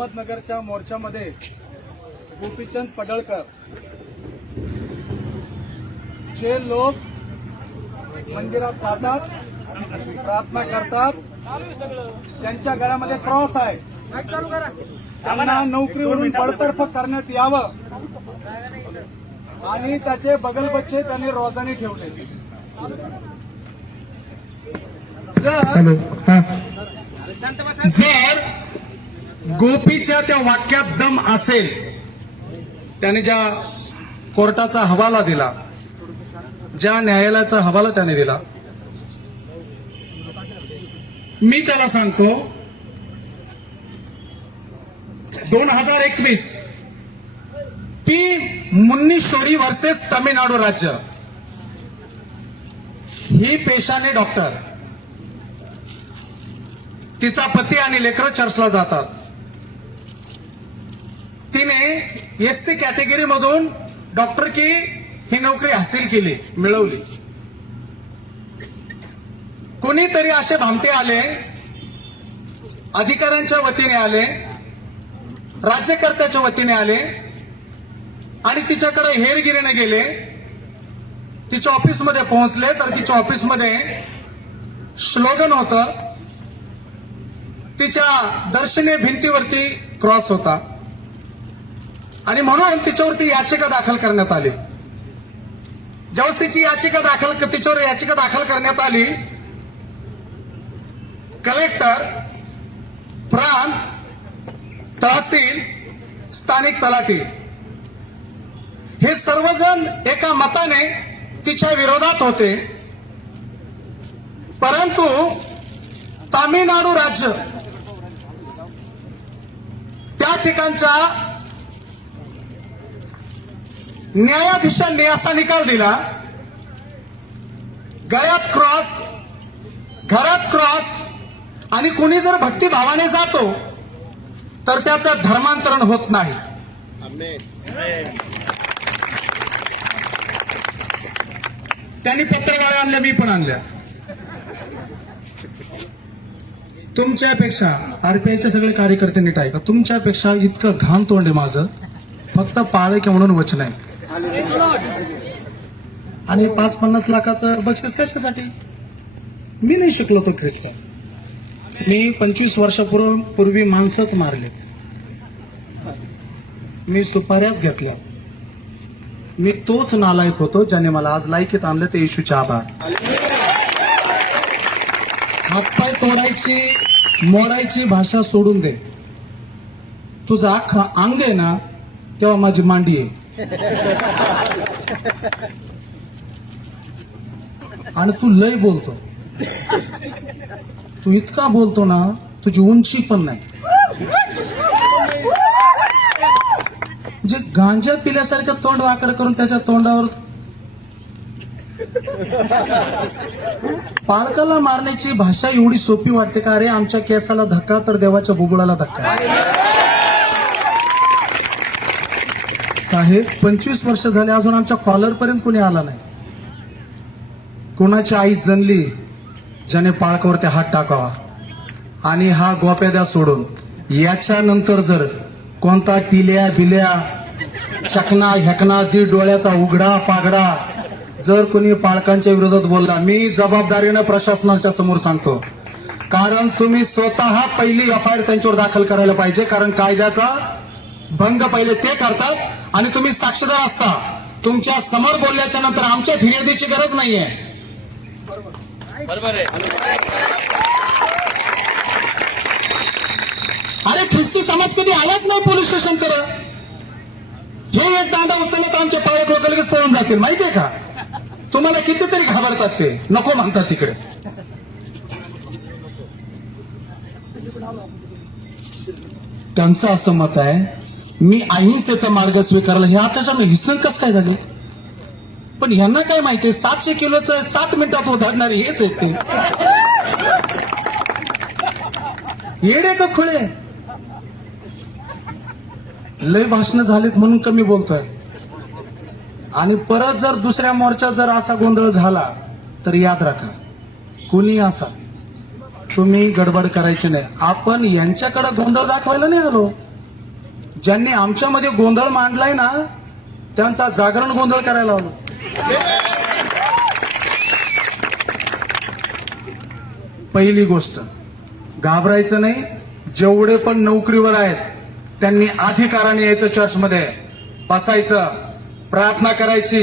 अहमदनगरच्या मोर्चामध्ये गोपीचंद पडळकर. जे लोक मंदिरात जातात प्रार्थना करतात ज्यांच्या गळ्यामध्ये क्रॉस आहे त्यांना नोकरीवरून बडतर्फ करण्यात यावं. आणि त्याचे बगल बच्चे त्यांनी रोजाने ठेवले. हा. जर गोपीच्या त्या वाक्यात दम असेल त्याने ज्या कोर्टाचा हवाला दिला ज्या न्यायालयाचा हवाला त्याने दिला मी त्याला सांगतो दोन हजार एकवीस पी मुन्नीश्वरी वर्सेस तमिळनाडू राज्य ही पेशाने डॉक्टर तिचा पती आणि लेकर चर्चला जातात. तिने एस सी कॅटेगरी मधून डॉक्टर की ही नोकरी हासिल केली मिळवली. कोणीतरी असे भामटे आले अधिकाऱ्यांच्या वतीने आले राज्यकर्त्याच्या वतीने आले आणि तिच्याकडे हेरगिरीने गेले तिच्या ऑफिसमध्ये पोहोचले तर तिच्या ऑफिसमध्ये स्लोगन होतं. तिच्या दर्शनीय भिंतीवरती क्रॉस होता. आणि म्हणून तिच्यावरती याचिका दाखल करण्यात आली. ज्यावेळेस तिची याचिका दाखल तिच्यावर याचिका दाखल करण्यात आली कलेक्टर प्रांत तहसील स्थानिक तलाठी. हे सर्वजण एका मताने तिच्या विरोधात होते. परंतु तामिळनाडू राज्य त्या ठिकाणच्या न्यायाधीशांनी असा निकाल दिला. गळ्यात क्रॉस घरात क्रॉस आणि कुणी जर भक्तिभावाने जातो तर त्याचं धर्मांतरण होत नाही. त्यांनी पत्रकारे आणल्या मी पण आणल्या. तुमच्यापेक्षा आरपीआयचे सगळे कार्यकर्ते नीट ऐका तुमच्यापेक्षा इतकं घाण तोंड आहे माझं. फक्त पाळे म्हणून वचन आहे. आणि पाच पन्नास लाखाचं बक्षीस कशासाठी? मी नाही शिकलो तो ख्रिस्त. मी पंचवीस वर्षापूर्वी पूर्वी माणसंच मारलेत. मी सुपाऱ्याच घेतल्या. मी तोच नालायक होतो ज्याने मला आज लायकीत आणलं ते येशूचे आभार. हातपाय तोडायची मोडायची भाषा सोडून दे. तुझं अख्खा अंग आहे ना तेव्हा माझी मांडी आहे. आणि तू लय बोलतो. तू इतका बोलतो ना तुझी उंची पण नाही. म्हणजे गांजा पिल्यासारखं तोंड वाकड करून त्याच्या तोंडावर पालकाला मारण्याची भाषा एवढी सोपी वाटते का? अरे आमच्या केसाला धक्का तर देवाच्या बुबुळाला धक्का. साहेब पंचवीस वर्ष झाले अजून आमच्या कॉलर पर्यंत कोणी आला नाही. कोणाची आई जनली ज्याने पाळकावरती हात टाकावा. आणि हा गोप्याद्या सोडून याच्यानंतर जर कोणता टिल्या बिल्या चकना हेकना दी डोळ्याचा उघडा पागडा जर कोणी पालकांच्या विरोधात बोलला मी जबाबदारीनं प्रशासनाच्या समोर सांगतो. कारण तुम्ही स्वतः पहिली एफ आय आर त्यांच्यावर दाखल करायला पाहिजे कारण कायद्याचा भंग पहिले ते करतात आणि तुम्ही साक्षीदार असता. तुमच्यासमोर बोलल्याच्या नंतर आमच्या फिर्यादीची गरज नाहीये. अरे ख्रिस्ती समाज कधी आलाच नाही पोलीस स्टेशनकडे हे एक दांडा उचलले तर आमचे लोक लगेच पळून जातील माहितीये का? तुम्हाला कितीतरी घाबरतात ते. नको म्हणतात तिकडे. त्यांचं असं मत आहे मी अहिंसेचा मार्ग स्वीकारला. हे आताच्या हिसन काय झाले पण यांना काय माहितीये सातशे किलोचं सात मिनिटात उधारणारे हेच आहेत ते येडे का खुळे? लय भाषण झालीत म्हणून कमी बोलतोय. आणि परत जर दुसऱ्या मोर्चा जर असा गोंधळ झाला तर याद राखा कुणी असा? तुम्ही गडबड करायची नाही. आपण यांच्याकडे गोंधळ दाखवायला नाही आलो. ज्यांनी आमच्यामध्ये गोंधळ मांडलाय ना त्यांचा जागरण गोंधळ करायला हवं पहिली गोष्ट घाबरायचं नाही जेवढे पण नोकरीवर आहेत त्यांनी अधिकाराने यायचं चर्चमध्ये. बसायचं प्रार्थना करायची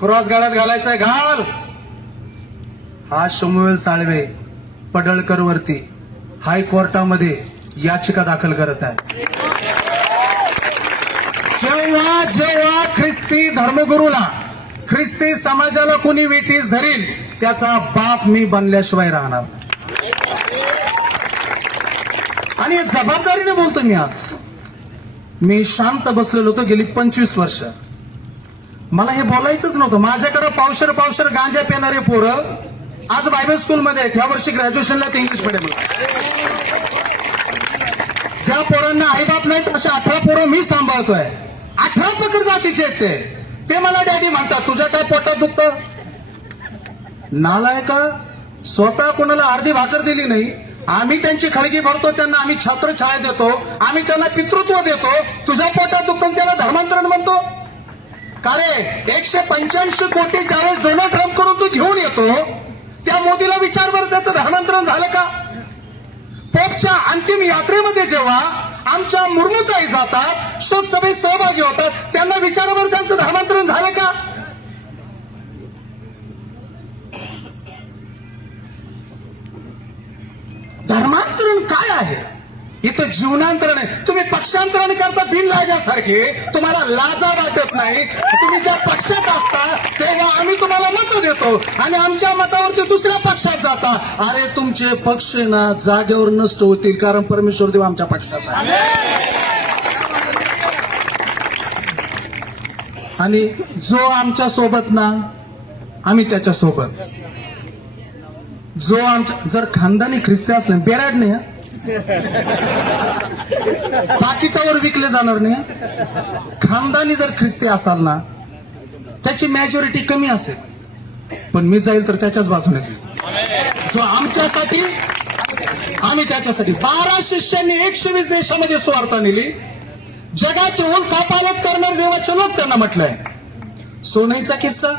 क्रॉस गाड्यात घालायचंय घाल! हा शमुवेल साळवे पडळकर वरती हायकोर्टामध्ये याचिका दाखल करत आहे जेव्हा जेव्हा ख्रिस्ती धर्मगुरूला ख्रिस्ती समाजाला कुणी वेटीस धरील त्याचा बाप मी बनल्याशिवाय राहणार आणि जबाबदारीने बोलतो मी आज. मी शांत बसलेलो होतो गेली पंचवीस वर्ष. मला हे बोलायचंच नव्हतं. माझ्याकडे पावशर पावशर गांजा पिणारे पोरं आज बायबल स्कूलमध्ये आहेत. ह्या वर्षी ग्रॅज्युएशनला ते इंग्लिश मिडियमला ज्या पोरांना आईबाप नाहीत अशा अठरा पोरं मी सांभाळतोय. अठरा प्रकार जातीचे आहेत ते. ते मला डॅडी म्हणतात तुझ्या काय पोटात दुखतं? नालाय का स्वतः कोणाला अर्धी भाकर दिली नाही. आम्ही त्यांची खळगी भरतो त्यांना आम्ही छात्रछाया देतो आम्ही त्यांना पितृत्व देतो. तुझ्या पोटात दुखतं त्याला धर्मांतरण म्हणतो. का रे? एकशे पंच्याऐंशी कोटी ज्यावेळेस डोनाल्ड ट्रम्प करून तू घेऊन येतो त्या मोदीला विचार बरं त्याचं धर्मांतरण झालं का? पोपच्या अंतिम यात्रेमध्ये जेव्हा आमच्या मुर्मुताई जातात शोकसभेत सहभागी होतात. त्यांना विचारावर त्यांचं धर्मांतरण झालं का? धर्मांतरण काय आहे? इथं जीवनांतरण आहे. तुम्ही पक्षांतरण करता बिनलाजासारखे तुम्हाला लाजा वाटत नाही. तुम्ही ज्या पक्षात असता तेव्हा आम्ही तुम्हाला मत देतो. आणि आमच्या मतावरती दुसऱ्या पक्षात जाता. अरे तुमचे पक्ष ना जागेवर नष्ट होतील कारण परमेश्वर देव आमच्या पक्षाचा आणि जो आमच्यासोबत ना आम्ही त्याच्या सोबत. जो आमच्या जर खानदानी ख्रिस्ती असले बेराड नाही हं? पाकिटावर विकले जाणार नाही खानदानी जर ख्रिस्ती असाल ना त्याची मॅजॉरिटी कमी असेल. पण मी जाईल तर त्याच्याच बाजूने जाईल जो आमच्यासाठी आम्ही त्याच्यासाठी. बारा शिष्यांनी एकशे वीस देशामध्ये सुवार्ता नेली जगाचे कापालत करणार देवाचे लोक त्यांना म्हटलंय. सोनईचा किस्सा.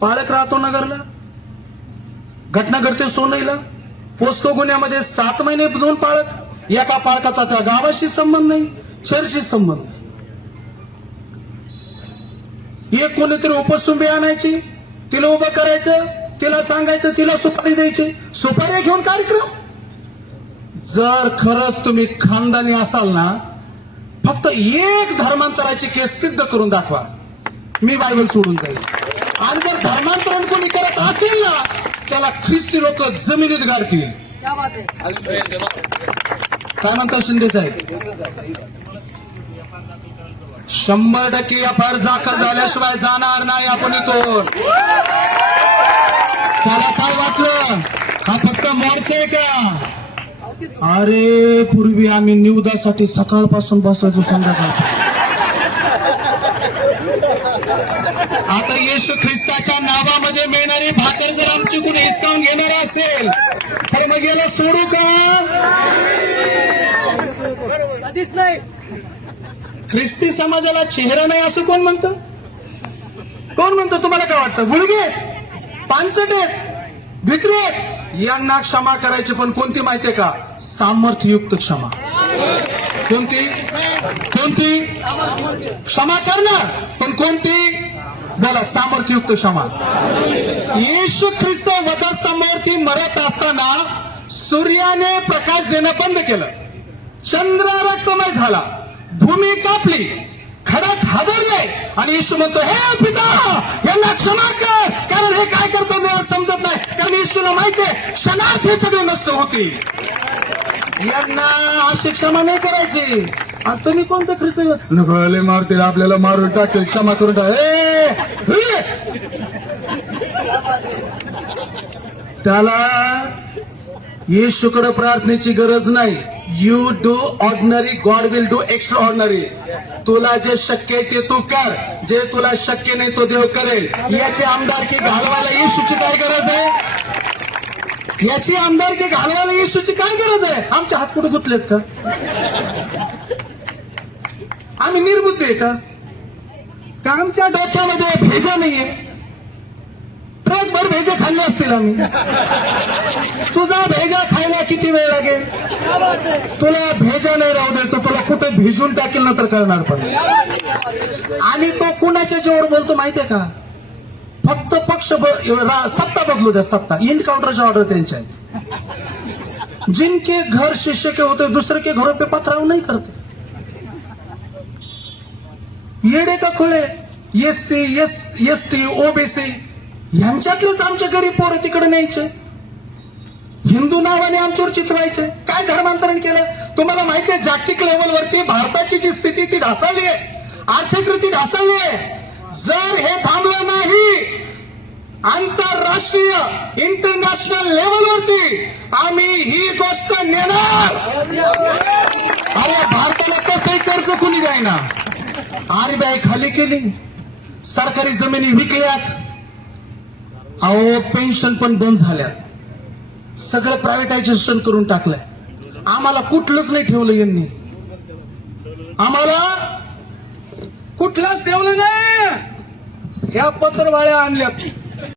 पालक राहतो नगरला. घटना घडते सोनईला पोस्को गुन्ह्यामध्ये सात महिने दोन पाळक एका पाळकाचा त्या गावाशी संबंध नाही चर्चशी संबंध नाही. एक कोणीतरी उपसुंबी आणायची तिला उभं करायचं तिला सांगायचं तिला सुपारी द्यायची. सुपारी घेऊन कार्यक्रम? जर खरंच तुम्ही खानदानी असाल ना फक्त एक धर्मांतराची केस सिद्ध करून दाखवा. मी बायबल सोडून जाईल. आणि जर धर्मांतरण कोणी करत असेल ना त्याला ख्रिस्ती लोक जमिनीत गाडतील क्या बात काय म्हणतात शिंदे साहेब? शंभर टक्के फार जाखा झाल्याशिवाय जाणार नाही आपण इथून. त्याला काय वाटलं? हा फक्त मोर्चा आहे का? अरे पूर्वी आम्ही निवदासाठी सकाळपासून बसायचो संध्याकाळ आता येशू ख्रिस्ताच्या नावामध्ये मिळणारी भाकर जर आमची कुणी हिसकावून घेणार असेल तर मग याला सोडू का? कधीच नाही. ख्रिस्ती समाजाला चेहरा नाही असं कोण म्हणतं? कोण म्हणतं तुम्हाला काय वाटतं? गुळगे पानसट आहेत आहेत. यांना क्षमा करायची पण कोणती माहितीये का? सामर्थ्ययुक्त क्षमा. कोणती? कोणती? क्षमा करणार. पण कोणती? बोला सामर्थ्ययुक्त क्षमा. येशू ख्रिस्त वधस्तंभावरती मरत असताना सूर्याने प्रकाश देणं बंद केलं. चंद्र रक्तमय झाला. भूमी कापली. खडक हादरले. आणि येशू म्हणतो हे पिता यांना क्षमा कर. कारण हे काय करतो मला समजत नाही. कारण येशूला माहितीये आहे क्षणात हे सगळे नष्ट होतील. यांना क्षमा नाही करायची. आणि तुम्ही कोणते ख्रिस्ती? नगले मारतील आपल्याला मारून टाकेल. क्षमा करून टाक. त्याला येशूकडे प्रार्थनेची गरज नाही. You do ordinary God will do extraordinary तुला जे शक्य आहे ते तू कर. जे तुला शक्य नाही तो देव करेल. याची आमदारकी घालवायला येशूची काय गरज आहे? याची आमदारकी घालवायला येशूची काय गरज आहे? आमचे हात कुठे गुतलेत का? आम्ही निर्बुद्ध आहे का? कामच्या डोक्यामध्ये भेजा नाहीये? ट्रकभर भेजे खाल्ले असतील आम्ही. तुझा भेजा खायला किती वेळ लागेल? तुला भेजा नाही राहू द्यायचं तुला कुठे भिजून टाकेल ना तर कळणार पण. आणि तो कुणाच्या जोर बोलतो माहितीये का? पक्ष सत्ता बदलू द्या सत्ता. इनकाउंटरच्या ऑर्डर त्यांच्या आहेत. जिनके घर शिष्य के होते दुसरे के घरों पे पथराव नहीं करते. येडे का खुळे? S C S S T OBC यांच्यातलेच आमचे गरीब पोरं तिकडे न्यायचे. हिंदू नावाने आमच्यावर चित्रवायचे काय धर्मांतरण केलं? तुम्हाला माहिती आहे जागतिक लेवलवरती भारताची जी स्थिती ती ढासळली आहे. आर्थिक रीती ढासळली आहे. जर हे थांबलं नाही आंतरराष्ट्रीय इंटरनॅशनल लेवलवरती आम्ही ही गोष्ट नेणार. अरे भारताला कसंही कर्ज कुणी द्यायना. आरबीआय खाली केली. सरकारी जमिनी विकल्यात. अहो पेन्शन पण बंद झाल्यात. सगळं प्रायव्हेटायझेशन करून टाकलंय. आम्हाला कुठलंच नाही ठेवलं यांनी. आम्हाला कुठलंच ठेवलं नाही. ह्या पत्रवाळ्या आणल्यात.